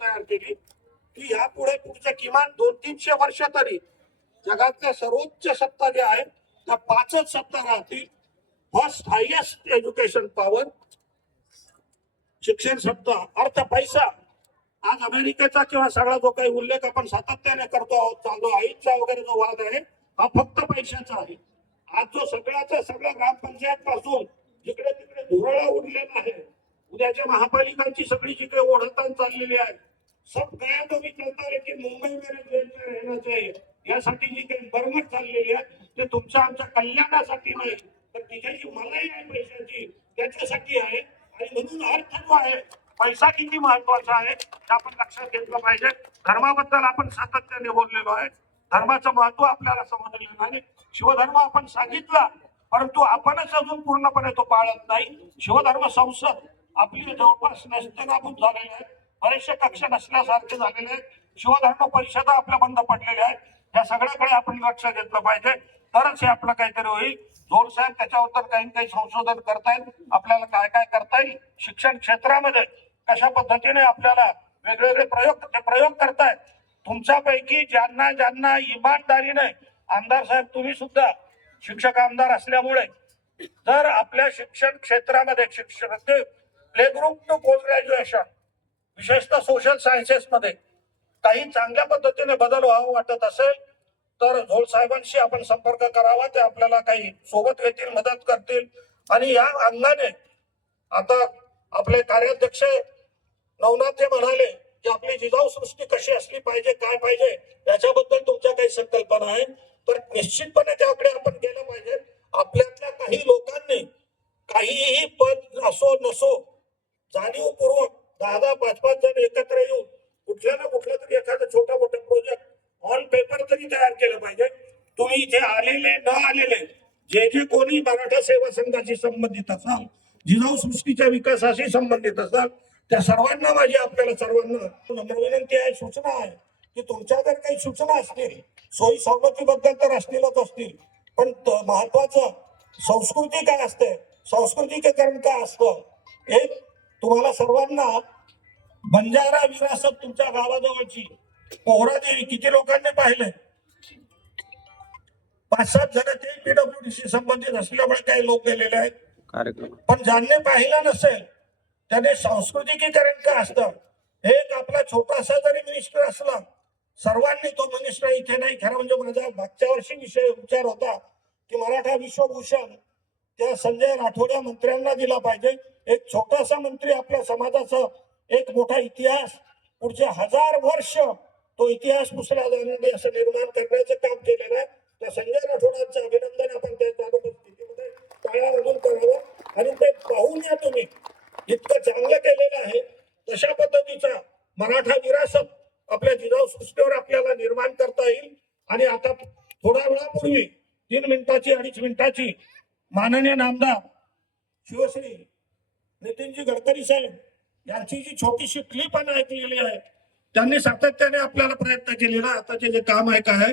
तयार केली की यापुढे पुढच्या किमान 200-300 वर्ष तरी जगातल्या सर्वोच्च सत्ता ज्या आहेत त्या 5च सत्ता राहतील. फर्स्ट हायएस्ट एज्युकेशन पॉवर, शिक्षण सत्ता, अर्थ पैसा. आज अमेरिकेचा किंवा सगळा जो काही उल्लेख आपण सातत्याने करतो आहोत, चालू आईचा वगैरे जो वाद आहे हा फक्त पैशाचा आहे. आज जो सगळ्याचा सगळं ग्रामपंचायत पासून जिकडे तिकडे धुरळा उडलेला आहे, उद्याच्या महापालिकांची सगळी जी काही ओढताण चाललेली आहे, सब गया तो भी चलता लेकिन मुंबई में रहना चाहिए यासाठी जी काही बरमट चाललेली आहे ते तुमच्या आमच्या कल्याणासाठी नाही तर तिच्याची मलाई आहे पैशाची त्याच्यासाठी आहे. आणि म्हणून अर्थ जो आहे, पैसा किती महत्वाचा आहे हे आपण लक्षात घेतलं पाहिजे. धर्माबद्दल आपण सातत्याने बोललेलो आहे, धर्माचं महत्व आपल्याला समजलेलं नाही. शिवधर्म आपण सांगितला परंतु आपणच अजून पूर्णपणे तो पाळत नाही. शिवधर्म संसद आपली जवळपास नष्टनाबूत झालेली आहे, बरेचसे कक्ष नसल्यासारखे झालेले आहेत. शिवधर्म परिषदा आपल्या बंद पडलेल्या आहेत. या सगळ्याकडे आपण लक्ष घेतलं पाहिजे, तरच हे आपलं काहीतरी होईल. झोळ साहेब त्याच्याबद्दल काही संशोधन करतायत, आपल्याला काय काय करता येईल शिक्षण क्षेत्रामध्ये, कशा पद्धतीने आपल्याला वेगवेगळे प्रयोग करतायत. तुमच्यापैकी ज्यांना ज्यांना इमानदारीने, आमदार साहेब तुम्ही सुद्धा शिक्षक आमदार असल्यामुळे जर आपल्या शिक्षण क्षेत्रामध्ये शिक्षण play group to post graduation विशेषतः सोशल सायन्सेस मध्ये काही चांगल्या पद्धतीने बदल व्हावा वाटत असेल तर झोळ साहेबांशी आपण संपर्क करावा. ते आपल्याला काही सोबत येतील, मदत करतील. आणि या अंगाने आता आपले कार्याध्यक्ष नवनाथ म्हणाले की आपली जिजाऊ सृष्टी कशी असली पाहिजे, काय पाहिजे याच्याबद्दल तुमच्या काही संकल्पना आहे तर निश्चितपणे त्याकडे आपण गेलं पाहिजे. आपल्यातल्या काही लोकांनी काहीही पद असो नसो जाणीवपूर्वक 10-10, 5-5 जण एकत्र येऊन कुठल्या ना कुठलं तरी एखादं छोटा मोठा प्रोजेक्ट ऑन पेपर तरी तयार केलं पाहिजे. तुम्ही इथे आलेले न आलेले जे कोणी मराठा सेवा संघाशी संबंधित असाल, जिजाऊ सृष्टीच्या विकासाशी संबंधित असाल, त्या सर्वांना माझी आपल्याला सर्वांना नम्र विनंती आहे, सूचना आहे की तुमच्या जर काही सूचना असतील, सोयी सवलतीबद्दल तर असतीलच असतील, पण महत्वाचं संस्कृती काय असते, सांस्कृतिकीकरण काय असतं, एक तुम्हाला सर्वांना बंजारा विरासत तुमच्या गावाजवळची पोहरादेवी किती लोकांनी पाहिले, 5-7 जण ते पीडब्ल्यूडीशी संबंधित असल्यामुळे काही लोक गेलेले आहेत. पण ज्यांनी पाहिलं नसेल त्याने सांस्कृतिकीकरण काय असतं, एक आपला छोटासा जरी मिनिस्टर असला, सर्वांनी तो मिनिस्टर इथे नाही. खरं म्हणजे माझा मागच्या वर्षी विचार होता की मराठा विश्वभूषण त्या संजय राठोड्या मंत्र्यांना दिला पाहिजे. एक छोटासा मंत्री आपल्या समाजाचा एक मोठा इतिहास पुढचे 1000 वर्ष तो इतिहास पुसला जाणार नाही असं निर्माण करण्याचं काम केलेलं आहे. त्या संजय राठोडांचं अभिनंदन आपण त्या अनुपस्थितीमध्ये टाळ्या वाजवून करावं आणि ते पाहून या तुम्ही इतकं चांगलं केलेलं आहे. तशा पद्धतीचा मराठा विरासत आपल्या जिजाऊ सृष्टीवर आपल्याला निर्माण करता येईल. आणि आता थोड्या वेळापूर्वी 3 मिनिटाची 2.5 मिनिटाची माननीय नामदार शिवश्री नितीनजी गडकरी साहेब यांची जी छोटीशी क्लिप ऐकलेली आहे, त्यांनी सातत्याने आपल्याला प्रयत्न केलेला आताचे जे काम आहे काय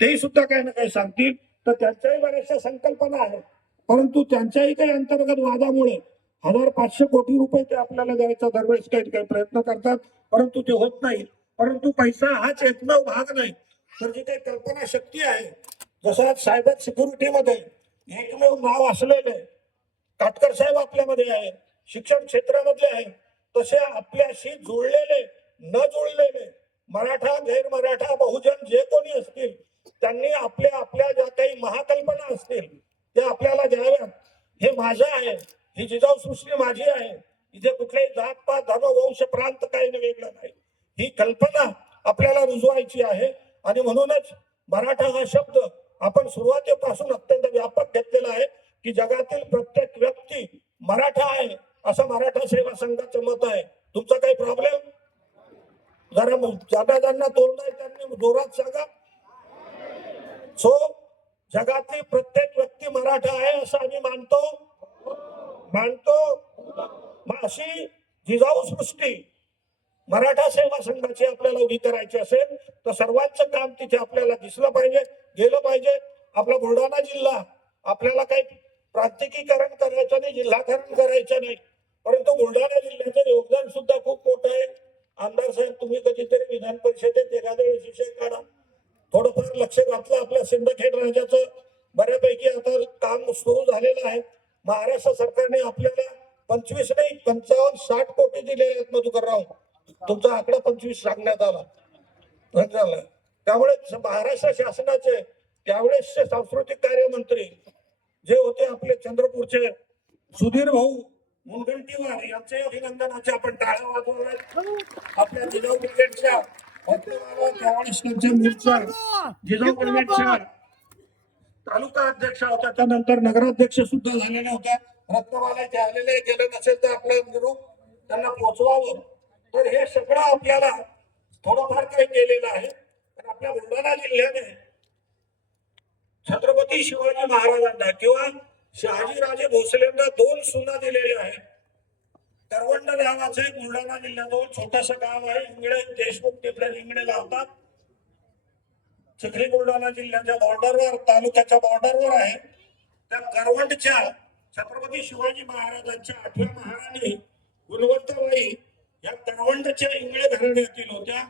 तेही सुद्धा काही ना काही सांगतील. तर त्यांच्याही बऱ्याचशा संकल्पना आहेत, परंतु त्यांच्याही काही अंतर्गत वादामुळे 1500 कोटी रुपये ते आपल्याला द्यायचा दरवेळेस काही प्रयत्न करतात, परंतु ते होत नाही. परंतु पैसा हाच एकमेव भाग नाही, तर जी काही कल्पना शक्ती आहे, जसं आज सायबर सिक्युरिटीमध्ये एकमेव नाव असलेले काटकर साहेब आपल्यामध्ये आहे, शिक्षण क्षेत्रामधले आहे, तसे आपल्याशी जुळलेले न जुळलेले मराठा, गैर मराठा, बहुजन जे कोणी असतील त्यांनी आपल्या आपल्या ज्या काही महाकल्पना असतील ते आपल्याला द्याव्यात. हे माझं आहे, ही जिजाऊ सृष्टी माझी आहे, इथे कुठलेही जातपात, धर्म, वंश, प्रांत काही वेगळं नाही. ही कल्पना आपल्याला रुजवायची आहे. आणि म्हणूनच मराठा हा शब्द आपण सुरुवातीपासून अत्यंत व्यापक घेतलेला आहे की जगातील प्रत्येक व्यक्ती मराठा आहे असं मराठा सेवा संघाचं मत आहे. तुमचा काही प्रॉब्लेम जरा ज्यांना तोंड आहे त्यांनी जोरात सांगा. सो जगातली प्रत्येक व्यक्ती मराठा आहे असं आम्ही मानतो. अशी जिजाऊ सृष्टी मराठा सेवा संघाची आपल्याला उभी करायची असेल तर सर्वांचं काम तिथे आपल्याला दिसलं पाहिजे, गेलं पाहिजे. आपला बुलढाणा जिल्हा आपल्याला काही प्रांतिकीकरण करायचं नाही, जिल्हाकरण करायचं नाही, परंतु बुलढाणा जिल्ह्याचं योगदान सुद्धा खूप मोठं आहे. आमदार साहेब तुम्ही कधीतरी विधान परिषदेत एखाद्या वेळेस विषय काढा. थोडंफार लक्ष घातलं आपल्या सिंदखेड राज्याचं बऱ्यापैकी आता काम सुरू झालेलं आहे. महाराष्ट्र सरकारने आपल्याला 25 नाही 55-60 कोटी दिले आहेत मधुकरराव. तुमचा आकडा 25 सांगण्यात आला. त्यामुळे महाराष्ट्र शासनाचे त्यावेळेसचे सांस्कृतिक कार्य मंत्री जे होते आपले चंद्रपूरचे सुधीर भाऊ मुनगंटीवार यांचे अभिनंदनाचे आपण टाळ्या वाजवल्या. आपल्या जिजाऊ ब्रिगेडच्या त्यावेळेस त्यांच्या मूळचा जिजाऊ ब्रिगेडच्या तालुका अध्यक्ष होत्या, त्यानंतर नगराध्यक्ष सुद्धा झालेल्या होत्या. रत्नमाला ते आलेले गेले नसेल तर आपलं निरोप त्यांना पोहोचवावं. तर हे सगळं आपल्याला थोडंफार काही केलेलं आहे. पण आपल्या बुलढाणा जिल्ह्याने छत्रपती शिवाजी महाराजांना किंवा शहाजीराजे भोसलेंना 2 सुना दिलेल्या आहेत. करवंड गावाचं एक बुलढाणा जिल्ह्याजवळ छोटस गाव आहे. इंगळे देशमुख तिकडे इंगळे लावतात. चिखली बुलढाणा जिल्ह्याच्या बॉर्डरवर तालुक्याच्या बॉर्डरवर आहे. त्या करवंडच्या छत्रपती शिवाजी महाराजांच्या 8व्या महाराणी गुणवंतबाई या करवंडच्या इंगळे घराण्यातील होत्या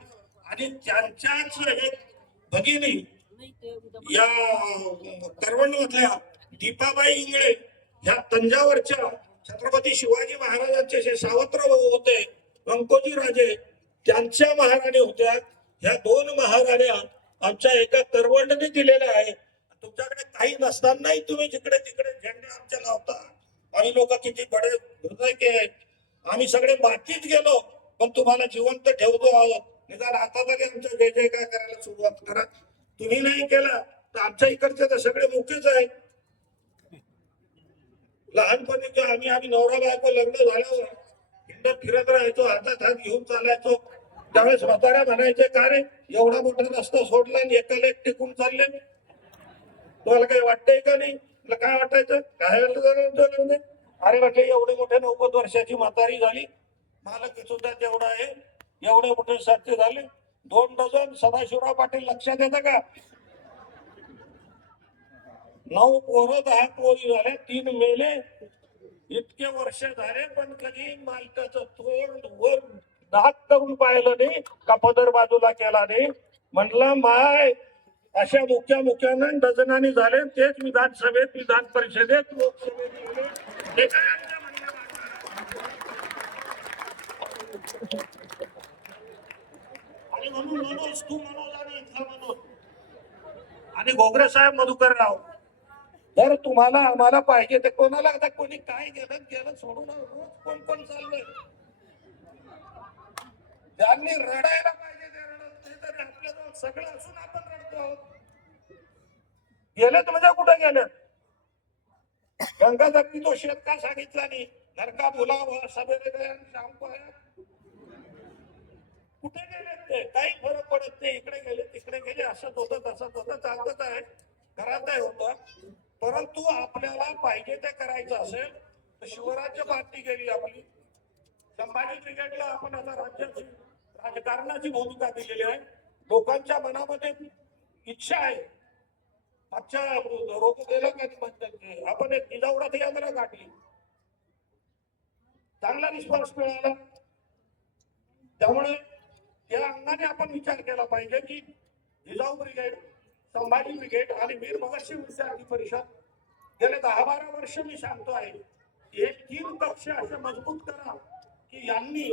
आणि त्यांच्याच एक भगिनी या करवंड मधल्या दीपाबाई इंगळे ह्या तंजावरच्या छत्रपती शिवाजी महाराजांचे जे सावत्र भाऊ होते व्यंकोजी राजे त्यांच्या महाराणी होत्या. ह्या 2 महाराण्या आमच्या एका करवंडने दिलेल्या आहे. तुमच्याकडे काही नसतानाही तुम्ही जिकडे तिकडे झेंडे आमच्या लावता. आम्ही लोक किती बडे हृदय के आम्ही सगळे मातीत गेलो पण तुम्हाला जिवंत ठेवतो आहोत. निदान आता तरी आमच्या जय जय काय करायला सुरुवात करा. तुम्ही नाही केला तर आमच्या इकडचे तर सगळे मुकेच आहेत. लहानपणी आम्ही नवरा बायको लग्न झाल्यावर हिंडत फिरत राहायचो, हातात हात घेऊन चालायचो. त्यावेळेस म्हाताऱ्या म्हणायचे का रे एवढा मोठा रस्ता सोडला आणि एकाला एक टिकून चालले. तुम्हाला काही वाटतंय का नाही? काय वाटायचं काय अरे म्हटलं एवढे मोठे 90 वर्षाची म्हातारी झाली, मालक सुद्धा तेवढा आहे, एवढे मोठे साथी झाले. 2 डझन सदाशिवराव पाटील लक्षात येतं का? 9 पोरं 10 पोरी झाले, 3 मेले. इतके वर्ष झाले पण कधी मालकाचं तोंड वर दात करून पाहिलं नाही का पदर बाजूला केला नाही. म्हटलं माय अशा मुख्यानं डझनाने झाले. तेच विधानसभेत विधान परिषदेत लोकसभेत गेले. हे काय आमच्या आणि म्हणून मनोज तू मनोज आणि इथला मनोज आणि घोगरे साहेब मधुकरराव जर तुम्हाला आम्हाला पाहिजे ते कोणाला आता कोणी काय गेलं सोडून रोज कोण चाललंय. ज्यांनी रडायला पाहिजे ते रडत नाही तरी आपल्याजवळ सगळं असून आपण रडतो. गेलेत म्हणजे कुठे गेलेत? गंगा जगती तो शेत का सांगितला नाही. नरका बोलावं सवेरे गया शाम को आया. कुठे गेलेत ते? काही फरक पडत नाही. इकडे गेले तिकडे गेले असंच होतं तसंच होतं चालतच आहे. घरातही होतं. परंतु आपल्याला पाहिजे ते करायचं असेल तर शिवराज्य पार्टी गेली आपली. संभाजी ब्रिगेडला आपण आता राज्याची राजकारणाची भूमिका दिलेली आहे. लोकांच्या मनामध्ये इच्छा आहे. मागच्या रोग गेलं का आपण एक निजावडात यात्रा काढली, चांगला रिस्पॉन्स मिळाला. त्यामुळे त्या अंगाने आपण विचार केला पाहिजे की जिजाऊ ब्रिगेड, संभाजी ब्रिगेड आणि वीर भगतसिंग विद्यार्थी परिषद गेले 10-12 वर्ष मी सांगतो आहे एक 3 पक्ष असे मजबूत करा की यांनी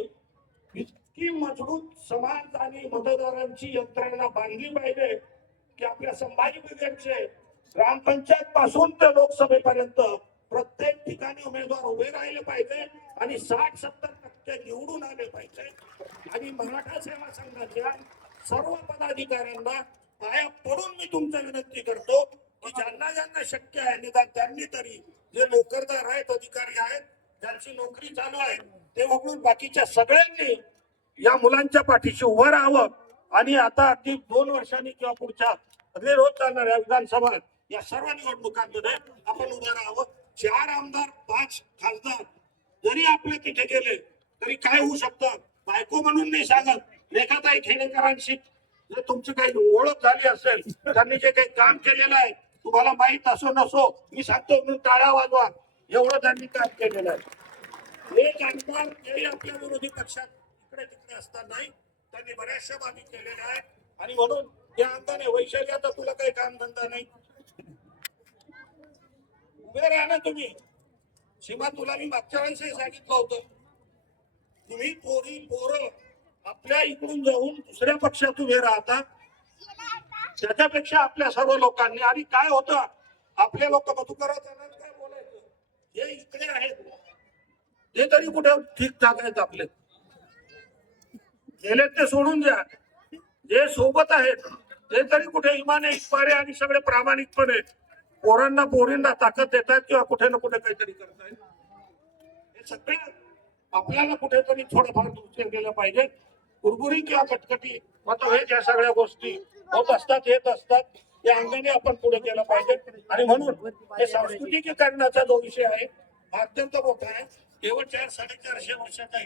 इतकी मजबूत समाज आणि मतदारांची यंत्रणा बांधली पाहिजे की आपल्या संभाजी ब्रिगेडचे ग्रामपंचायत पासून ते लोकसभेपर्यंत प्रत्येक ठिकाणी उमेदवार उभे राहिले पाहिजे आणि 60-70% निवडून आले पाहिजे. आणि मराठा सेवा संघाच्या सर्व पदाधिकाऱ्यांना पाया पडून मी तुमच्या विनंती करतो की ज्यांना शक्य आहे निदान त्यांनी तरी जे नोकरदार आहेत, अधिकारी आहेत, ज्यांची नोकरी चालू आहे ते वगळून बाकीच्या सगळ्यांनी या मुलांच्या पाठीशी उभं राहावं. आणि आता अगदी 2 वर्षांनी किंवा पुढच्या अगदी रोज चालणाऱ्या विधानसभा या सर्व निवडणुकांमध्ये आपण उभं राहावं. 4 आमदार 5 खासदार जरी आपले तिथे गेले तरी काय होऊ शकतं बायको म्हणून नाही सांगत. रेखाताई खेडेकरांशी जर तुमची काही ओळख झाली असेल, त्यांनी जे काही काम केलेलं आहे तुम्हाला माहित असो नसो, मी सांगतो म्हणून टाळ्या वाजवा. एवढं त्यांनी काम केलेलं आहे. एक आमदार आपल्या विरोधी पक्षात इकडे तिकडे तिकडे असतानाही त्यांनी बऱ्याचशा बाबी केलेल्या आहेत. आणि म्हणून या अंगाने वैशाली आता तुला काही काम धंदा नाही, उभे राहा ना तुम्ही. सीमा तुला मी मागच्या वेळेसही सांगितलं होतं, तुम्ही पोरं आपल्या इकडून जाऊन दुसऱ्या पक्षात उभे राहता, त्याच्यापेक्षा आपल्या सर्व लोकांनी. आणि काय होतं, आपले लोक तुकाराम काय बोलायचं, जे इकडे आहेत ते तरी कुठे ठीक ठाक आहेत, आपले गेले ते सोडून द्या, जे सोबत आहेत ते तरी कुठे इमाने इतपारे आणि सगळे प्रामाणिकपणे पोरींना ताकद देतात किंवा कुठे ना कुठे काहीतरी करतायत. हे सगळे आपल्याला कुठेतरी थोडंफार दुसरे गेलं पाहिजे. कुरबुरी किंवा कटकटी मतभेद या सगळ्या गोष्टी होत असतात, येत असतात. या अंगाने आपण पुढे गेलं पाहिजे. आणि म्हणून हे सांस्कृतिकीकरणाचा जो विषय आहे हा अत्यंत मोठा आहे. केवळ 400-450 वर्षाचा